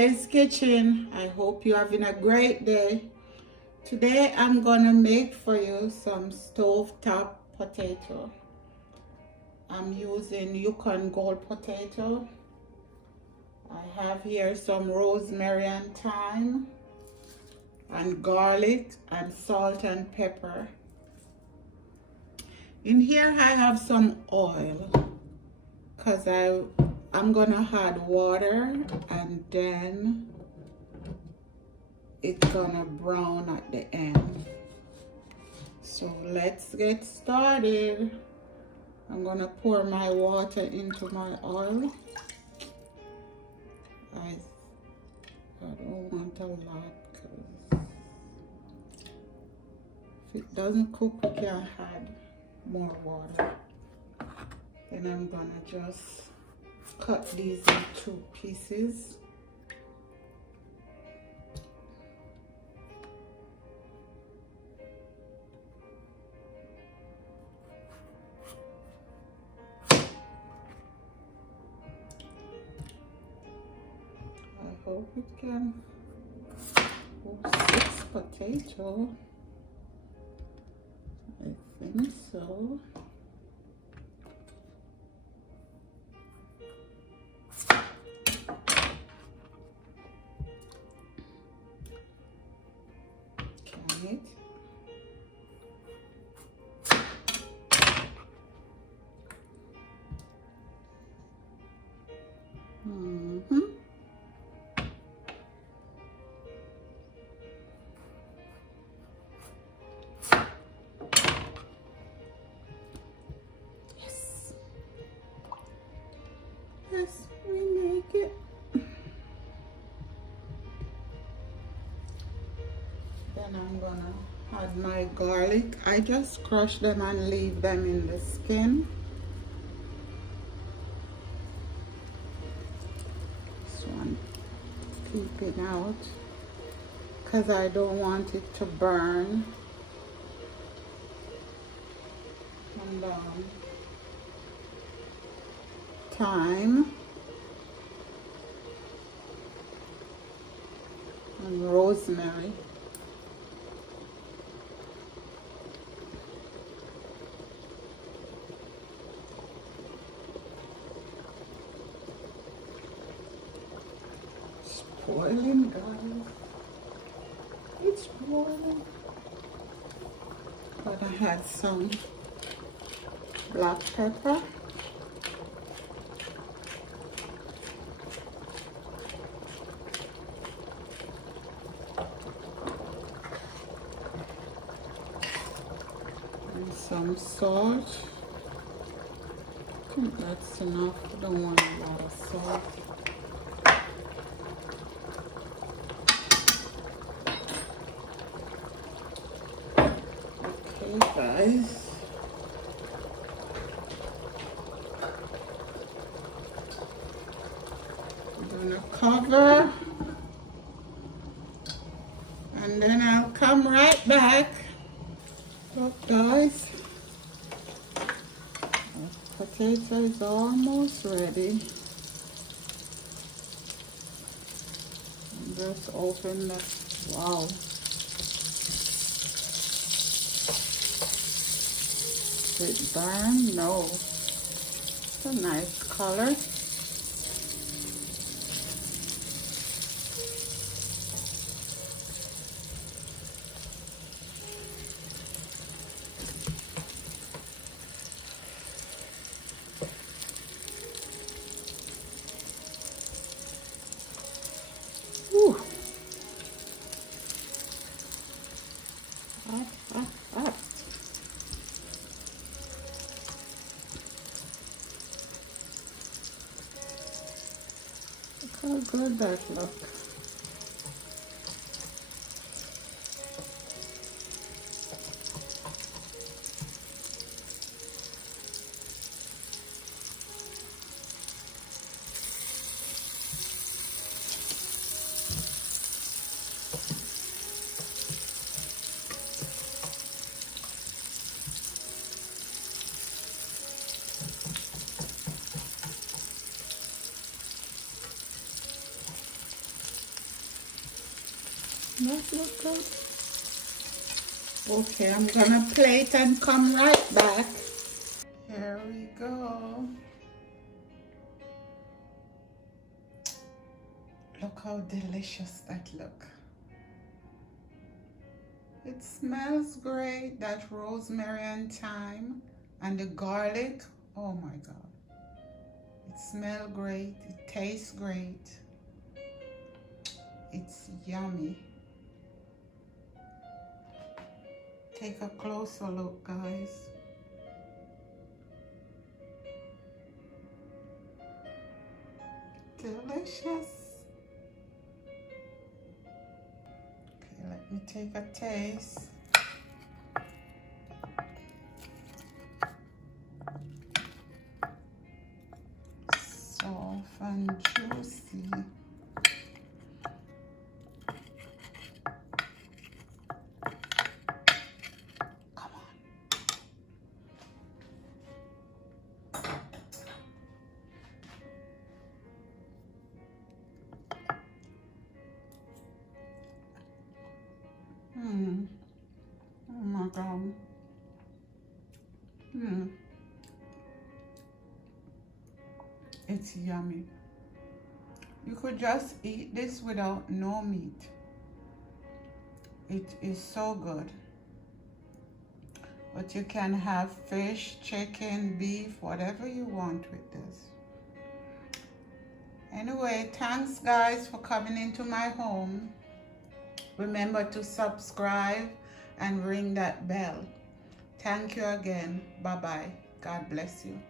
Jay's Kitchen. I hope you're having a great day. Today I'm gonna make for you some stovetop potato. I'm using Yukon Gold potato. I have here some rosemary and thyme and garlic and salt and pepper. In here I have some oil because I'm gonna add water and then it's gonna brown at the end. So let's get started. I'm gonna pour my water into my oil. I don't want a lot because if it doesn't cook, we can add more water. Then I'm gonna just cut these in 2 pieces. I hope it can hold 6 potatoes. I think so. Can it? Yes, we make it. Then I'm gonna add my garlic. I just crush them and leave them in the skin. This one peeping out because I don't want it to burn. And thyme and rosemary. It's boiling, guys. It's boiling. But I had some black pepper. Some salt. I think that's enough. I don't want a lot of salt. Okay, guys. I'm gonna cover. And then I'll come right back. Look, guys. Potato is almost ready. And just open the, wow. Did it burn? No. It's a nice color. Up. Look how good that looks. That look good. Okay, I'm gonna plate and come right back. Here we go. Look how delicious that look. It smells great, that rosemary and thyme and the garlic. Oh my God. It smells great, it tastes great. It's yummy. Take a closer look, guys. Delicious. Okay, let me take a taste. Soft and juicy. Come on. Oh my God. It's yummy. You could just eat this without no meat. It is so good. But you can have fish, chicken, beef, whatever you want with this. Anyway, thanks guys for coming into my home. Remember to subscribe and ring that bell. Thank you again. Bye-bye. God bless you.